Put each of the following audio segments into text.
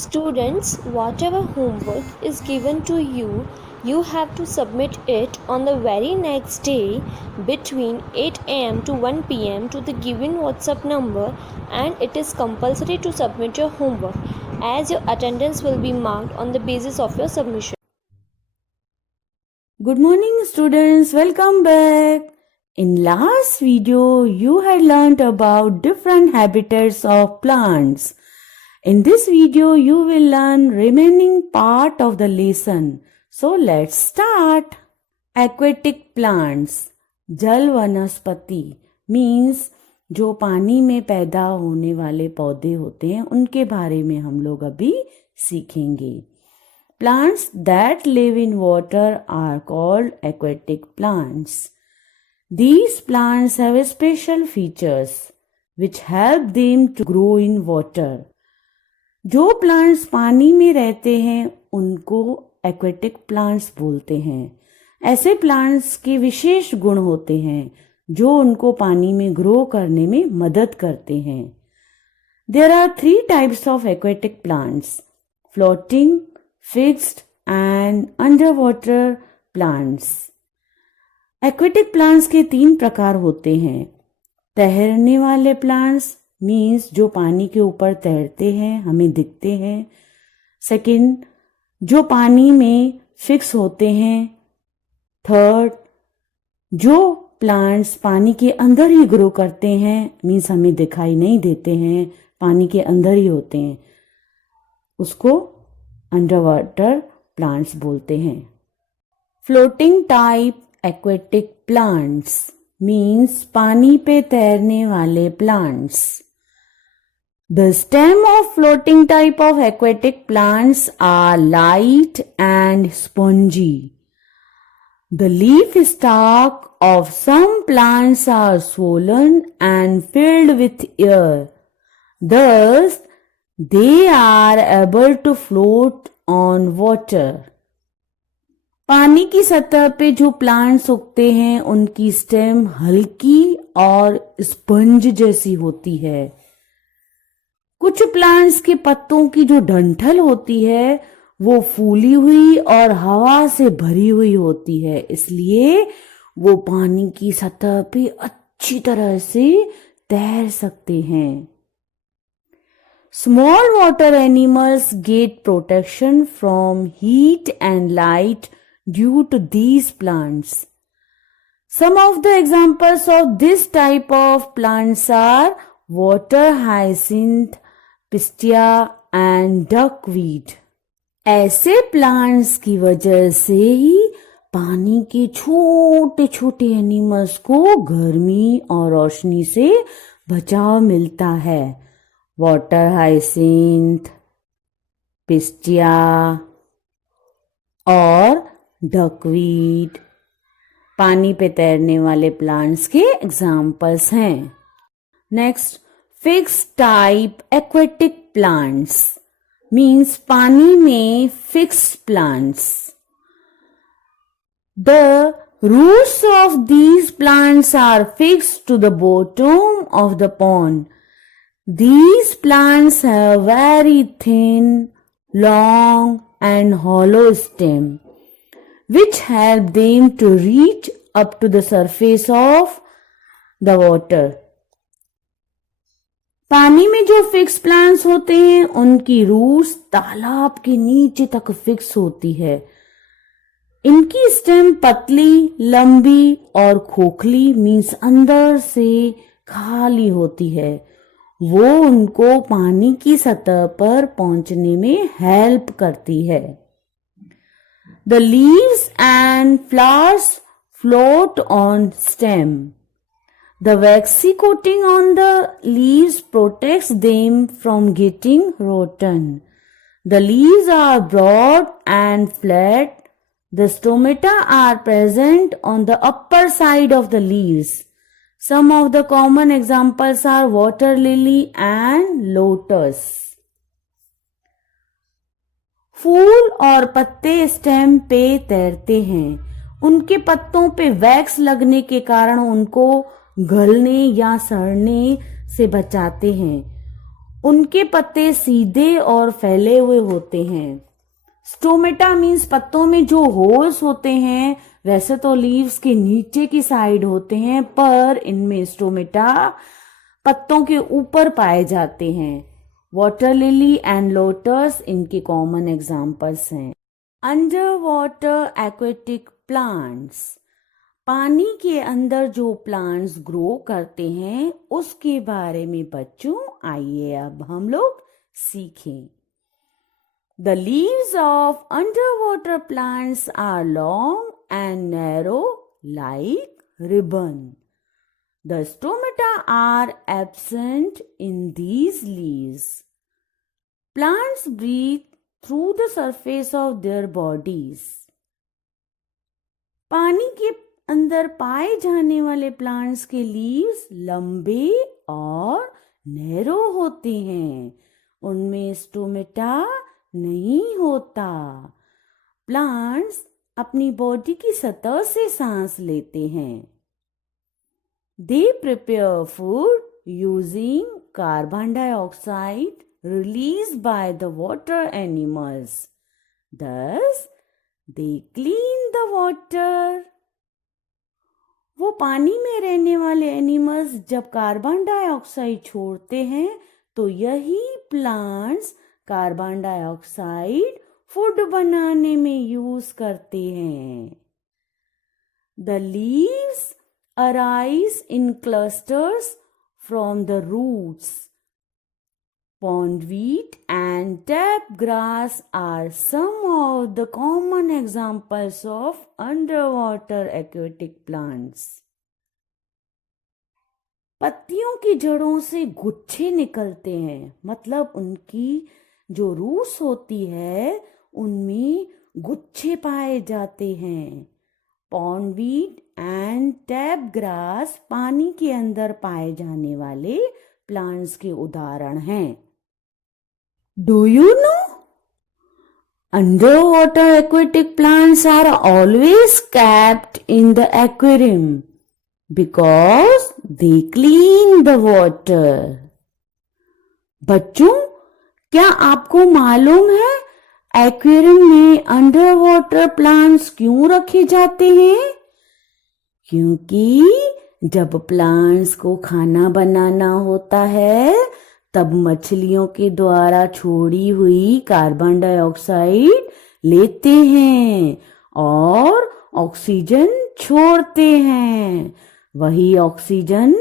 Students, whatever homework is given to you, you have to submit it on the very next day between 8 am to 1 pm to the given WhatsApp number, and it is compulsory to submit your homework as your attendance will be marked on the basis of your submission. Good morning students, welcome back. In last video, you had learnt about different habitats of plants. In this video, you will learn remaining part of the lesson. So let's start. Aquatic plants, जल वनस्पति means जो पानी में पैदा होने वाले पौधे होते हैं उनके बारे में हम लोग अभी सीखेंगे. Plants that live in water are called aquatic plants. These plants have special features which help them to grow in water. जो प्लांट्स पानी में रहते हैं उनको एक्वेटिक प्लांट्स बोलते हैं. ऐसे प्लांट्स के विशेष गुण होते हैं जो उनको पानी में ग्रो करने में मदद करते हैं. There are 3 types of aquatic plants: floating, fixed and underwater plants. Aquatic plants के 3 प्रकार होते हैं. तैरने वाले प्लांट्स मीन्स जो पानी के ऊपर तैरते हैं, हमें दिखते हैं. सेकंड, जो पानी में फिक्स होते हैं. थर्ड, जो प्लांट्स पानी के अंदर ही ग्रो करते हैं मीन्स हमें दिखाई नहीं देते हैं, पानी के अंदर ही होते हैं, उसको अंडरवाटर प्लांट्स बोलते हैं. Floating type aquatic plants means पानी पे तैरने वाले plants. The stem of floating type of aquatic plants are light and spongy. The leaf stalk of some plants are swollen and filled with air. Thus, they are able to float on water. पानी की सतह पे जो plants उगते हैं उनकी stem हल्की और स्पंज जैसी होती है. कुछ प्लांट्स के पत्तों की जो डंठल होती है वो फूली हुई और हवा से भरी हुई होती है, इसलिए वो पानी की सतह पे अच्छी तरह से तैर सकते हैं. Small water animals get protection from heat and light due to these plants. Some of the examples of this type of plants are water hyacinth, pistia and duckweed. ऐसे प्लांट्स की वजह से ही पानी के छोटे छोटे एनिमल्स को गर्मी और रोशनी से बचाव मिलता है. वाटर हाइसिंथ, पिस्टिया और डकवीड पानी पे तैरने वाले प्लांट्स के एग्जाम्पल्स हैं. Next, fixed type aquatic plants means पानी में fixed plants. The roots of these plants are fixed to the bottom of the pond. These plants have very thin, long and hollow stem which help them to reach up to the surface of the water. पानी में जो fix plants होते हैं उनकी roots तालाब के नीचे तक फिक्स होती है. इनकी स्टेम पतली, लंबी और खोखली मीन्स अंदर से खाली होती है. वो उनको पानी की सतह पर पहुंचने में हेल्प करती है. The leaves and flowers float on stem. The waxy coating on the leaves protects them from getting rotten. The leaves are broad and flat. The stomata are present on the upper side of the leaves. Some of the common examples are water lily and lotus. फूल और पत्ते stem पे तैरते हैं. उनके पत्तों पे wax लगने के कारण उनको गलने या सड़ने से बचाते हैं. उनके पत्ते सीधे और फैले हुए होते हैं। स्टोमेटा मीन्स पत्तों में जो होल्स होते हैं, वैसे तो लीव्स के नीचे की साइड होते हैं, पर इनमें स्टोमेटा पत्तों के ऊपर पाए जाते हैं। वाटर लिली एंड लोटस इनके कॉमन एग्जाम्पल्स हैं। अंडर वाटर एक्वेटिक प्लांट्स, पानी के अंदर जो प्लांट्स ग्रो करते हैं उसके बारे में बच्चों आइए अब हम लोग सीखें। The leaves of underwater plants are long and narrow like ribbon. The stomata are absent in these leaves. Plants breathe through the surface of their bodies. पानी के अंदर पाए जाने वाले प्लांट्स के लीव्स लंबे और नैरो होते हैं, उनमें स्टोमेटा नहीं होता। प्लांट्स अपनी बॉडी की सतह से सांस लेते हैं। They prepare food using carbon dioxide release by the water animals, thus they clean the water. वो पानी में रहने वाले एनिमल्स जब कार्बन डाइऑक्साइड छोड़ते हैं तो यही प्लांट्स कार्बन डाइऑक्साइड फूड बनाने में यूज करते हैं। The leaves arise in clusters from the roots. Pondweed and tap grass are some of the common examples of underwater aquatic plants. पत्तियों की जड़ों से गुच्छे निकलते हैं, मतलब उनकी जो रूट्स होती है उनमें गुच्छे पाए जाते हैं। पॉन्डवीड एंड टैप ग्रास पानी के अंदर पाए जाने वाले प्लांट्स के उदाहरण हैं। Do you know? Underwater aquatic plants are always kept in the aquarium because they clean the water. बच्चों, क्या आपको मालूम है एक्वेरियम में अंडर वाटर प्लांट्स क्यों रखे जाते हैं? क्योंकि जब प्लांट्स को खाना बनाना होता है तब मछलियों के द्वारा छोड़ी हुई कार्बन डाइऑक्साइड लेते हैं और ऑक्सीजन छोड़ते हैं। वही ऑक्सीजन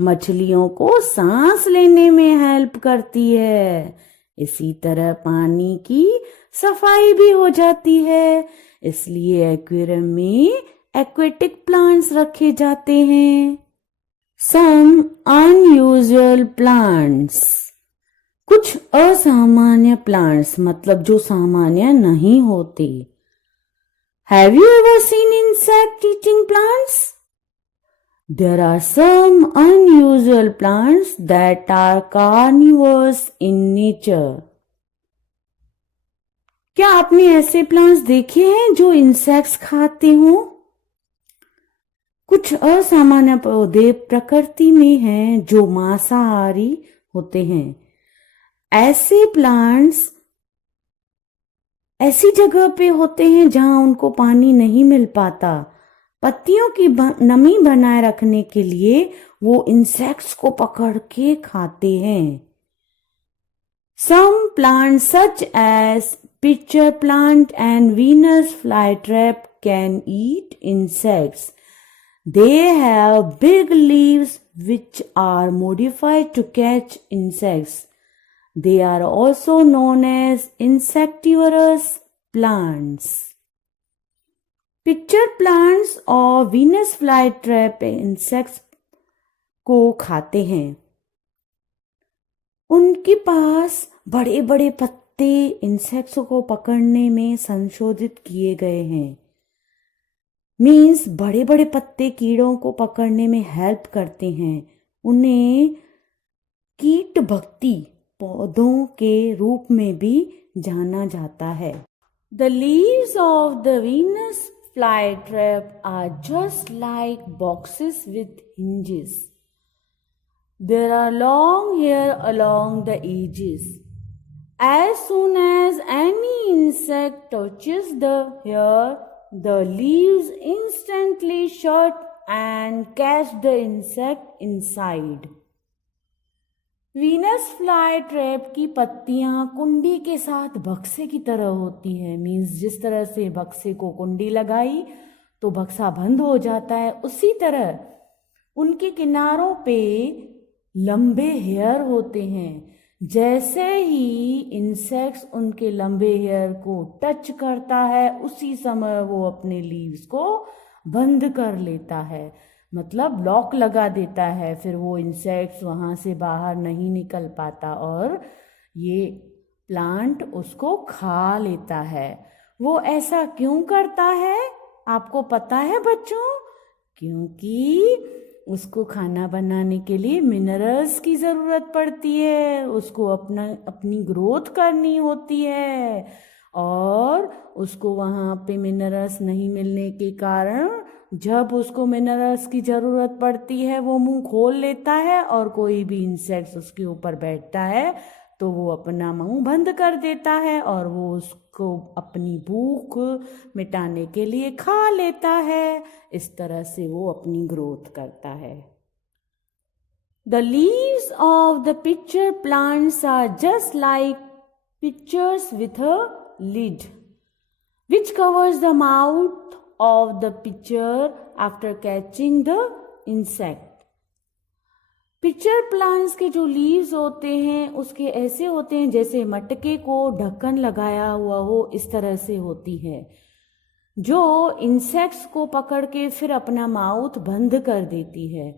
मछलियों को सांस लेने में हेल्प करती है। इसी तरह पानी की सफाई भी हो जाती है, इसलिए एक्वेरियम में एक्वेटिक प्लांट्स रखे जाते हैं। Some unusual plants, कुछ असामान्य प्लांट्स मतलब जो सामान्य नहीं होते। Have you ever seen insect eating plants? There are some unusual plants that are carnivores in nature. क्या आपने ऐसे प्लांट्स देखे हैं जो इंसेक्ट्स खाते हों? कुछ असामान्य पौधे प्रकृति में हैं जो मांसाहारी होते हैं। ऐसे प्लांट्स ऐसी जगह पे होते हैं जहां उनको पानी नहीं मिल पाता। पत्तियों की नमी बनाए रखने के लिए वो इंसेक्ट्स को पकड़ के खाते हैं। Some plants such as pitcher plant and Venus flytrap can eat insects. They have big leaves which are modified to catch insects. They are also known as insectivorous plants. Pitcher plants और Venus flytrap insects को खाते हैं। उनके पास बड़े बड़े पत्ते insects को पकड़ने में संशोधित किए गए हैं। मीन्स बड़े बड़े पत्ते कीड़ों को पकड़ने में हेल्प करते हैं। उन्हें कीट भक्षी पौधों के रूप में भी जाना जाता है। The leaves of the Venus flytrap are just like boxes with hinges. There are long hair along the edges. As soon as any insect touches the hair, the leaves instantly shut and catch the insect inside. Venus fly trap की पत्तियां कुंडी के साथ बक्से की तरह होती है। मीन्स जिस तरह से बक्से को कुंडी लगाई तो बक्सा बंद हो जाता है, उसी तरह उनके किनारों पे लंबे हेयर होते हैं। जैसे ही इंसेक्ट्स उनके लंबे हेयर को टच करता है, उसी समय वो अपने लीव्स को बंद कर लेता है, मतलब लॉक लगा देता है। फिर वो इंसेक्ट्स वहाँ से बाहर नहीं निकल पाता और ये प्लांट उसको खा लेता है। वो ऐसा क्यों करता है आपको पता है बच्चों? क्योंकि उसको खाना बनाने के लिए मिनरल्स की ज़रूरत पड़ती है, उसको अपनी ग्रोथ करनी होती है, और उसको वहाँ पे मिनरल्स नहीं मिलने के कारण जब उसको मिनरल्स की ज़रूरत पड़ती है वो मुंह खोल लेता है, और कोई भी इंसेक्ट्स उसके ऊपर बैठता है तो वो अपना मुंह बंद कर देता है और वो उसको अपनी भूख मिटाने के लिए खा लेता है। इस तरह से वो अपनी ग्रोथ करता है। The leaves of the pitcher plants are just like pitchers with a lid, which covers the mouth of the pitcher after catching the insect. Picture plants के जो लीव्स होते हैं उसके ऐसे होते हैं जैसे मटके को ढक्कन लगाया हुआ हो, इस तरह से होती है, जो इंसेक्ट्स को पकड़ के फिर अपना माउथ बंद कर देती है।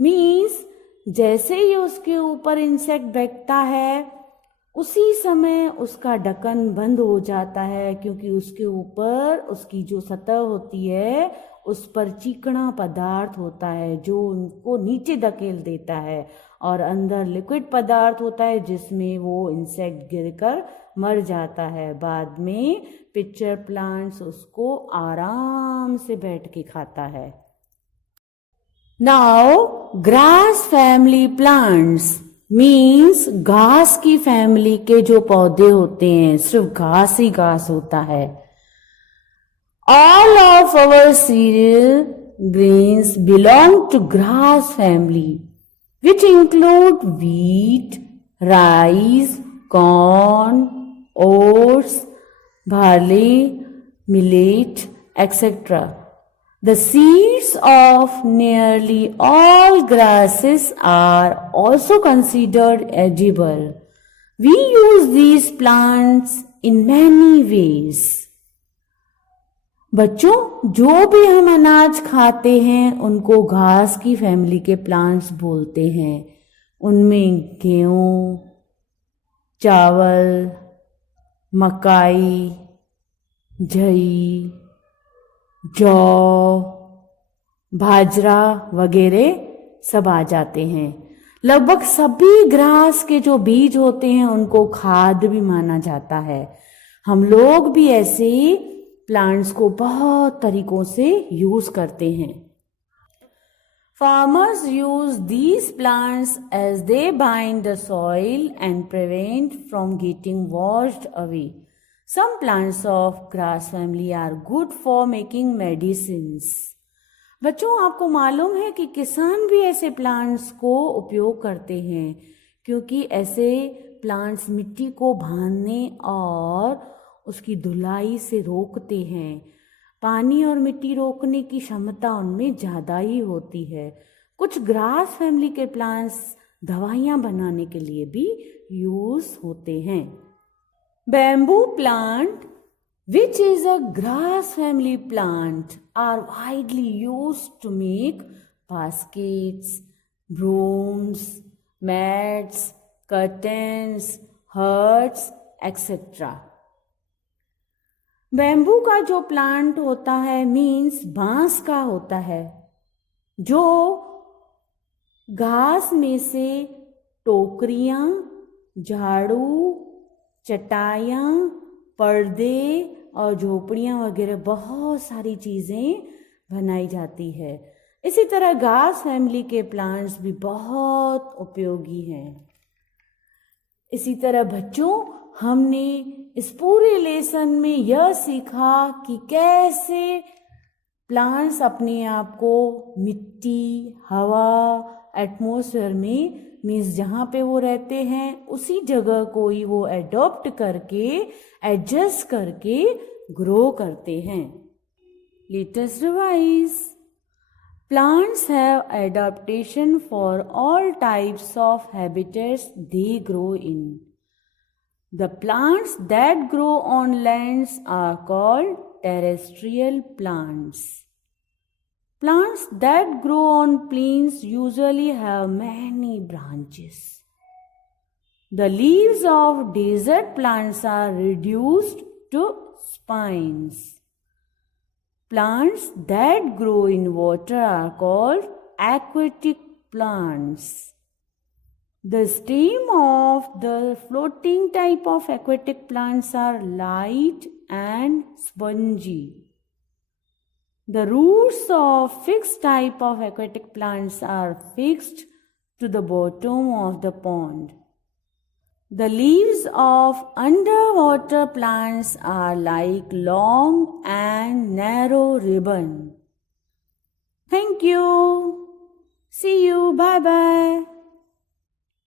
मीन्स जैसे ही उसके ऊपर इंसेक्ट बैठता है उसी समय उसका ढक्कन बंद हो जाता है, क्योंकि उसके ऊपर उसकी जो सतह होती है उस पर चिकना पदार्थ होता है जो उनको नीचे धकेल देता है, और अंदर लिक्विड पदार्थ होता है जिसमें वो इंसेक्ट गिरकर मर जाता है। बाद में पिक्चर प्लांट्स उसको आराम से बैठ के खाता है। Now grass family plants means घास की फैमिली के जो पौधे होते हैं, सिर्फ घास ही घास होता है। All of our cereal grains belong to grass family, which include wheat, rice, corn, oats, barley, millet, etc. The seeds of nearly all grasses are also considered edible. We use these plants in many ways. बच्चों, जो भी हम अनाज खाते हैं उनको घास की फैमिली के प्लांट्स बोलते हैं। उनमें गेहूं, चावल, मकाई, जई, जौ, बाजरा वगैरह सब आ जाते हैं। लगभग सभी ग्रास के जो बीज होते हैं उनको खाद भी माना जाता है। हम लोग भी ऐसे प्लांट्स को बहुत तरीकों से यूज करते हैं। Farmers use these plants as they bind the soil and prevent from getting washed away. Some plants of grass family are good for making medicines. बच्चों, आपको मालूम है कि किसान भी ऐसे प्लांट्स को उपयोग करते हैं, क्योंकि ऐसे प्लांट्स मिट्टी को भांगने और उसकी धुलाई से रोकते हैं। पानी और मिट्टी रोकने की क्षमता उनमें ज़्यादा ही होती है। कुछ ग्रास फैमिली के प्लांट्स दवाइयाँ बनाने के लिए भी यूज होते हैं। Bamboo plant, which is a grass family plant, are widely used to make baskets, brooms, mats, curtains, huts, etc. Bamboo का जो प्लांट होता है मीन्स बांस का होता है, जो घास में से टोकरियाँ, झाड़ू, चटाइयाँ, पर्दे और झोपड़ियाँ वगैरह बहुत सारी चीज़ें बनाई जाती है। इसी तरह घास फैमिली के प्लांट्स भी बहुत उपयोगी हैं। इसी तरह बच्चों, हमने इस पूरे लेसन में यह सीखा कि कैसे प्लांट्स अपने आप को मिट्टी, हवा, एटमॉस्फेयर में मीन्स जहाँ पे वो रहते हैं उसी जगह को ही वो एडॉप्ट करके, एडजस्ट करके ग्रो करते हैं। Let us revise. Plants have adaptation for all types of habitats they grow in. The plants that grow on lands are called terrestrial plants. Plants that grow on plains usually have many branches. The leaves of desert plants are reduced to spines. Plants that grow in water are called aquatic plants. The stem of the floating type of aquatic plants are light and spongy. The roots of fixed type of aquatic plants are fixed to the bottom of the pond. The leaves of underwater plants are like long and narrow ribbon. Thank you. See you. Bye bye.